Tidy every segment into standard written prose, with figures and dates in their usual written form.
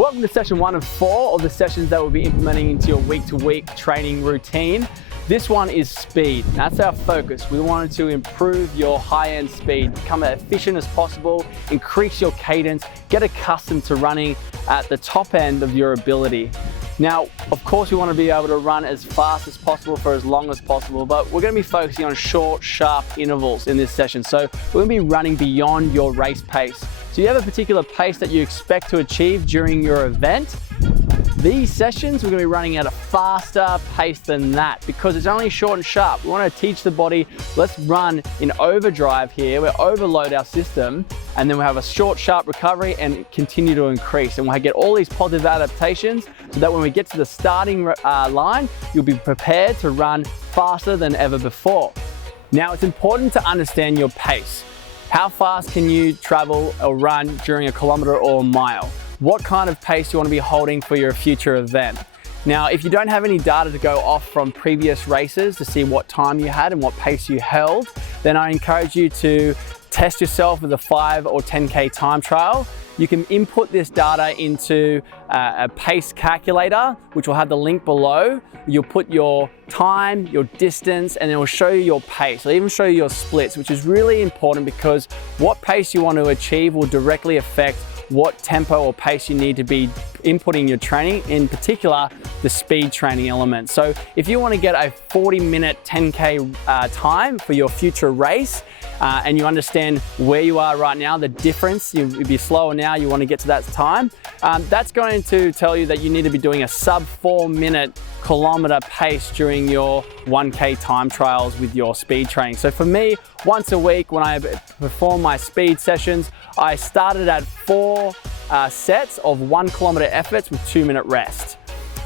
Welcome to session 1 of 4 of the sessions that we'll be implementing into your week-to-week training routine. This one is speed. That's our focus. We wanted to improve your high-end speed, become as efficient as possible, increase your cadence, get accustomed to running at the top end of your ability. Now, of course, we want to be able to run as fast as possible for as long as possible, but we're going to be focusing on short, sharp intervals in this session. So we're going to be running beyond your race pace. So you have a particular pace that you expect to achieve during your event. These sessions, we're going to be running at a faster pace than that because it's only short and sharp. We want to teach the body, let's run in overdrive here. We'll overload our system and then we'll have a short, sharp recovery and continue to increase. And we'll get all these positive adaptations so that when we get to the starting line, you'll be prepared to run faster than ever before. Now, it's important to understand your pace. How fast can you travel or run during a kilometer or a mile? What kind of pace you want to be holding for your future event? Now, if you don't have any data to go off from previous races to see what time you had and what pace you held, then I encourage you to test yourself with a 5 or 10K time trial. You can input this data into a pace calculator, which will have the link below. You'll put your time, your distance, and it will show you your pace. It'll even show you your splits, which is really important because what pace you want to achieve will directly affect what tempo or pace you need to be inputting your training, in particular, the speed training element. So if you want to get a 40-minute 10K time for your future race, and you understand where you are right now, the difference, you'll be slower now, you want to get to that time, that's going to tell you that you need to be doing a sub 4-minute kilometer pace during your 1K time trials with your speed training. So for me, once a week when I perform my speed sessions, I started at 4 sets of 1 kilometer efforts with 2-minute rest.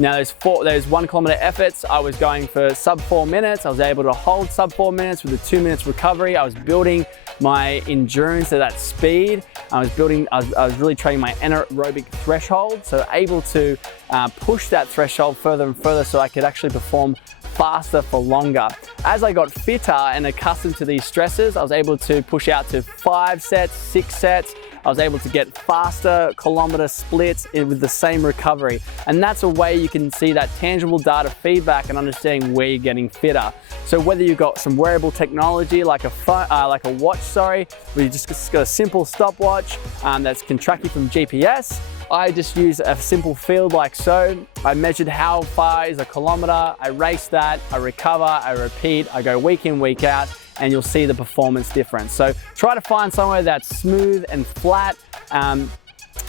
Now those 1 kilometer efforts, I was going for sub 4 minutes. I was able to hold sub 4 minutes with a 2 minutes recovery. I was building my endurance at that speed. I was really training my anaerobic threshold. So able to push that threshold further and further so I could actually perform faster for longer. As I got fitter and accustomed to these stresses, I was able to push out to 5 sets, 6 sets. I was able to get faster kilometer splits with the same recovery. And that's a way you can see that tangible data feedback and understanding where you're getting fitter. So whether you've got some wearable technology like a watch, where you just got a simple stopwatch that can track you from GPS, I just use a simple field like so. I measured how far is a kilometer, I race that, I recover, I repeat, I go week in, week out, and you'll see the performance difference. So try to find somewhere that's smooth and flat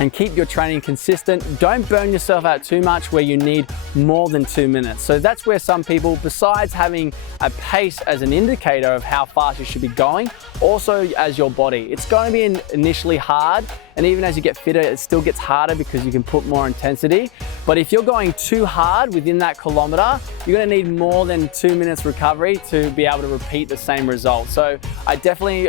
and keep your training consistent. Don't burn yourself out too much where you need more than 2 minutes. So that's where some people, besides having a pace as an indicator of how fast you should be going, also as your body. It's going to be initially hard, and even as you get fitter, it still gets harder because you can put more intensity. But if you're going too hard within that kilometer, you're going to need more than 2 minutes recovery to be able to repeat the same result. So I definitely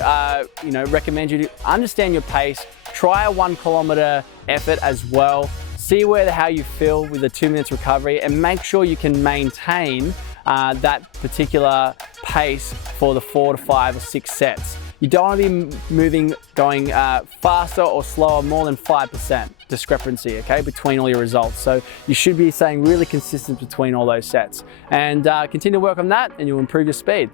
recommend you to understand your pace, try a 1 kilometer effort as well, see how you feel with the 2 minutes recovery, and make sure you can maintain that particular pace for the 4 to 5 or 6 sets. You don't want to be going faster or slower more than 5% discrepancy, okay, between all your results. So you should be staying really consistent between all those sets. And continue to work on that and you'll improve your speed.